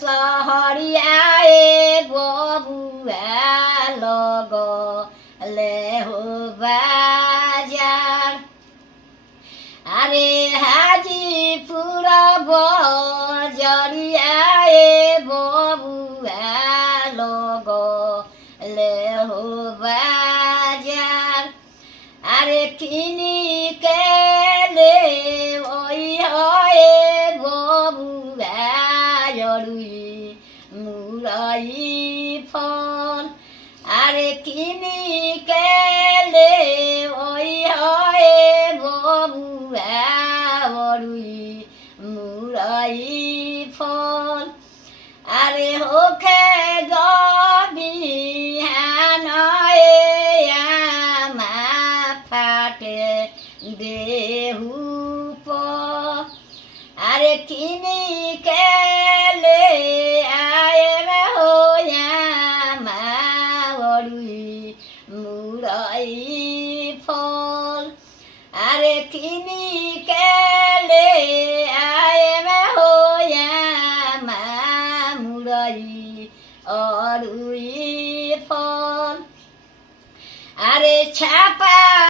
सहरियाए बबुआ लगले हो बाजार अरे हाजीपुर बजरियाए बबुआ लगले हो बाजार अरे किनी के ले ओई होए बबुआ रुई मुरई फल अरे किनी के ले ओई होए बबुआ रुई मुरई फल अरे होखे बिहान आमा फाटे देहु अरे किनी के ले आए हो रुई मुरई फल अरे किनी के ले आए हो मुरई रुई फल अरे छापा